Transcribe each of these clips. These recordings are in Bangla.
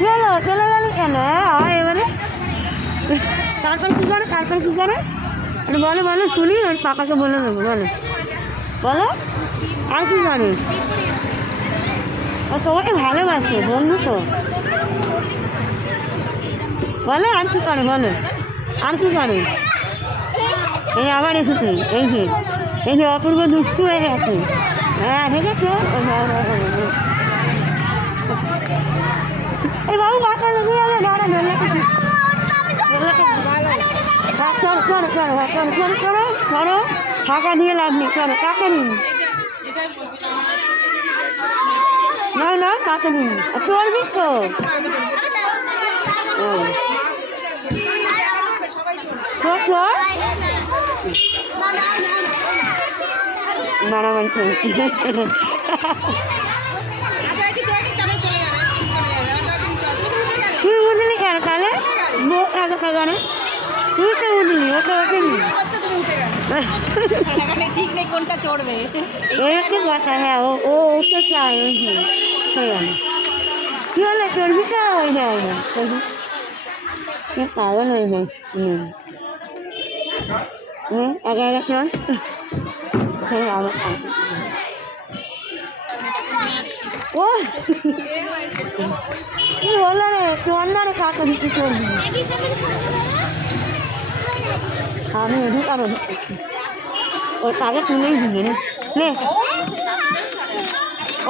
চলো চলে গেল কেন? হয় এবারে তারপর কী করে একটু বলো বলো শুনি, ওর পাকাকে বলে দেবো। বলো বলো আর কী করে? ও তোমাকে ভালোবাসে, বন্ধু তো। বলো আর কী করে, বলো আর কী করে? এই আবার এসেছে, এই যে অপূর্ব দুষ্টু হয়ে গেছে। হ্যাঁ দেখেছো? এই বাবু মাথা লেগে যাবে, ধরো ধরলে ধরো ফাঁকা দিয়ে লাভ নেই, চলো কাকে নিন না না কাকে নিন চলবি তো। মারামারি চলছে। তুই উঠলি কেন তাহলে? বোক আগে কেন? তুই তো উঠলি, ও তো ওঠেনি। এই হচ্ছে কথা। হ্যাঁ ও উঠতে চায়, ওই যে কী হলো চলবি তো? ওই যায় না পাগল হয়ে যায়। আগে আগে চল। হ্যাঁ আবার ও কি হলো রে? চল না রে, কাকে দিতে চলবি? আমি এদিক আরো ওর কাকে তুলেই দিবি নে।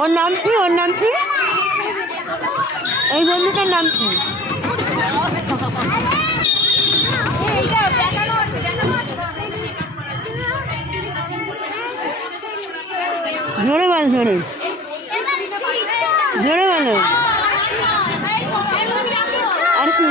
ওর নাম কি? ওর নাম কি? এই বন্ধুটার নাম কি? জোরে বল, জোরে জোরে বলো। আর কি?